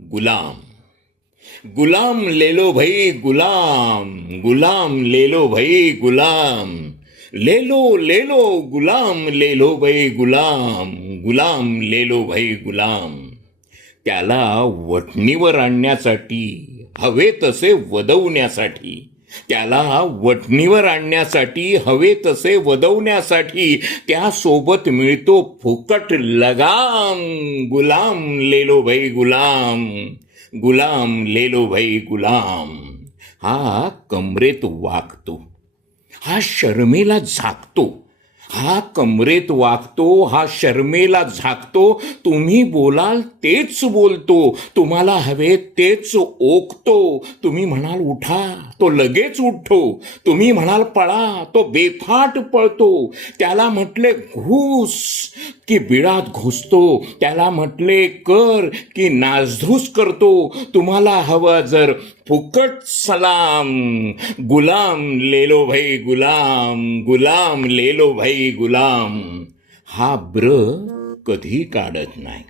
गुलाम। गुलाम लेलो भई भाई गुलाम। गुलाम लेलो भई गुलाम। ले लो ले लो गुलाम ले लो भाई गुलाम। गुलाम ले लो भाई गुलाम। त्याला वठणीवर आणण्यासाठी हवे तसे वदवण्यासाठी त्याला वठणीवर आणण्यासाठी हवे तसे वदवण्यासाठी त्यासोबत मिळतो फुकट लगाम. गुलाम लेलो भाई गुलाम. गुलाम लेलो भाई गुलाम. हा कमरेत वागतो. हा शर्मेला झाकतो. हा कमरेत वागतो हा शर्मेला झाकतो तुम्ही बोलाल तेच बोलतो तुम्हाला हवे तेच ओकतो तुम्ही म्हणाल उठा तो लगेच उठतो तुम्ही म्हणाल पळा तो बेफाट पळतो त्याला म्हटले घुस की बिळात घुसतो त्याला म्हटले कर की नासधूस करतो तुम्हाला हवं जर फुकट सलाम गुलाम लेलो भाई गुलाम गुलाम लेलो भाई गुलाम. हा ब्र कधी काढत नाही.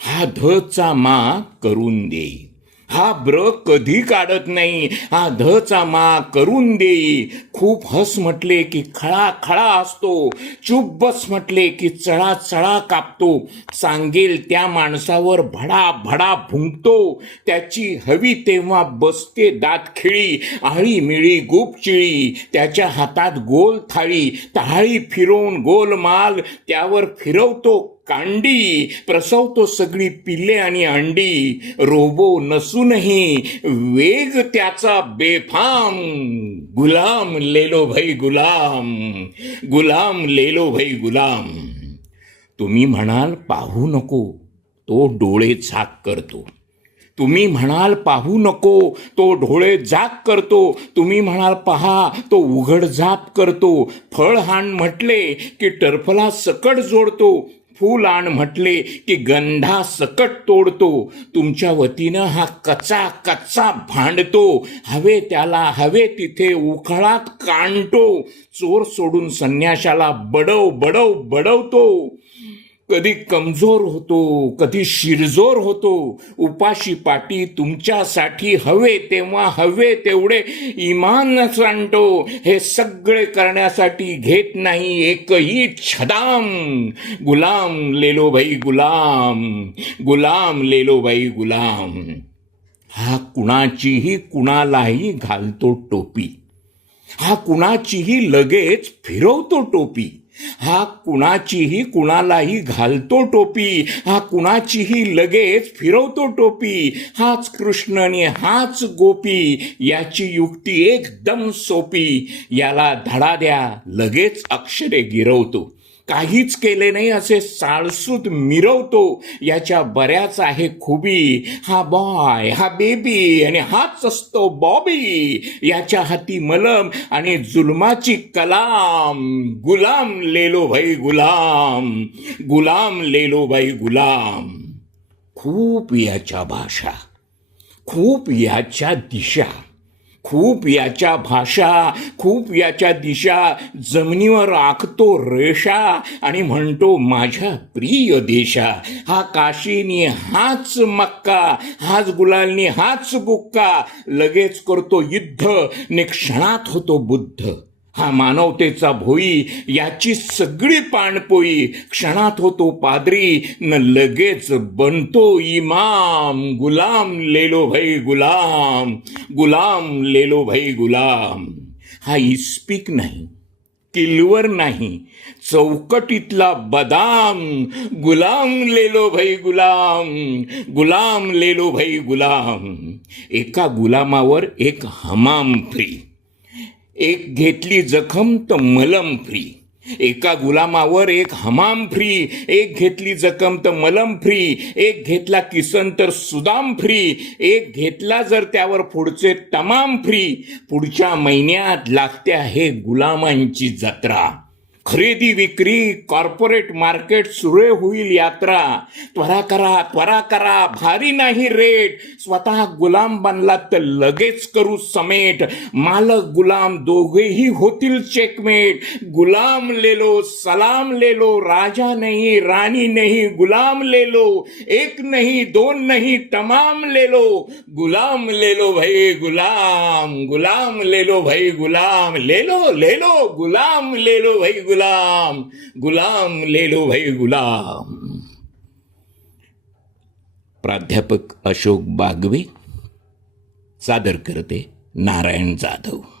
हा धचा मा करून देई हा ब्र कधी काढत नाही. हा धचा मा करून देई खूप हस म्हटले की खळा खळा असतो. चुप बस म्हटले की चळा चळा कापतो. सांगेल त्या माणसावर भडा भडा भुंकतो. त्याची हवी तेव्हा बसते दात खिळी आळी मिळी गुपचिळी त्याच्या हातात गोल थाळी तहाळी फिरवून गोलमाल त्यावर फिरवतो कांडी. प्रसवतो सगळी पिल्ले आणि अंडी. रोबो नसूनही वेग त्याचा बेफाम. गुलाम लेलो भाई गुलाम. गुलाम लेलो भाई गुलाम. तुम्ही म्हणाल पाहू नको तो डोळे झाक करतो. तुम्ही म्हणाल पाहू नको तो डोळे जाग करतो. तुम्ही म्हणाल पहा तो उघड झाप करतो. फळहाण म्हटले की टर्फला सकट जोडतो. फूल आण म्हटले की गंधा सकट तोडतो. तुमच्या वतीनं हा कचा कच्चा भांडतो. हवे त्याला हवे तिथे उखळात कांडतो चोर सोडून संन्याशाला बडव बडव बडवतो. कधी कमजोर होतो कधी शिरजोर होतो. उपाशी पाटी तुमच्यासाठी हवे तेव्हा हवे तेवढे इमान सांडतो हे सगळे करण्यासाठी घेत नाही एकही छदाम. गुलाम लेलो भाई गुलाम. गुलाम लेलो भाई गुलाम. हा कुणाचीही कुणालाही घालतो टोपी. हा कुणाचीही लगेच फिरवतो टोपी. हा कुणाचीही कुणालाही घालतो टोपी. हा कुणाचीही लगेच फिरवतो टोपी. हाच कृष्ण आणि हाच गोपी. याची युक्ती एकदम सोपी. याला धडा द्या लगेच अक्षरे गिरवतो. काहीच केले नाही असे साळसूत मिरवतो. याच्या बऱ्याच आहे खुबी. हा बॉय हा बेबी आणि हाच असतो बॉबी. याच्या हाती मलम आणि जुलमाची कलाम. गुलाम लेलो भाई गुलाम. गुलाम लेलो भाई गुलाम. खूप याच्या भाषा. खूप याच्या दिशा. खूप याच्या भाषा खूप याच्या दिशा जमिनीवर आखतो रेषा आणि म्हणतो माझ्या प्रिय देशा. हा काशीनी हाच मक्का हाच गुलालनी हाच बुक्का लगेच करतो युद्ध ने क्षणात होतो बुद्ध. हा मानवतेचा भोई याची सगळी पाणपोई. क्षणात होतो पादरी न लगेच बनतो इमाम. गुलाम लेलो भाई गुलाम गुलाम लेलो भाई गुलाम. हा इस्पिक नाही किलवर नाही चौकटीतला बदाम. गुलाम लेलो भाई गुलाम गुलाम लेलो भाई गुलाम. एका गुलामावर एक हमाम फ्री. एक घेतली जखम तर मलम फ्री. एका गुलामावर एक हमाम फ्री. एक घेतली जखम तर मलम फ्री. एक घेतला किसन तर सुदाम फ्री. एक घेतला जर त्यावर पुढचे तमाम फ्री. पुढच्या महिन्यात लागते आहे गुलामांची जत्रा. खरेदी विक्री कॉर्पोरेट मार्केट सुरे होईल यात्रा. त्वरा करा त्वरा करा, भारी नाही रेट स्वतः गुलाम बनला तर लगेच करू समेट. मालक, गुलाम दोघेही होतील चेकमेट गुलाम ले लो सलाम ले लो राजा नहीं रानी नहीं, गुलाम ले लो एक नहीं, दोन नहीं, तमाम ले लो गुलाम ले लो भाई, गुलाम गुलाम ले लो भाई, गुलाम ले लो ले लो गुलाम ले लो भाई, गुलाम. गुलाम गुलाम लेलो भाई गुलाम। प्राध्यापक अशोक बागवे सादर करते नारायण जाधव।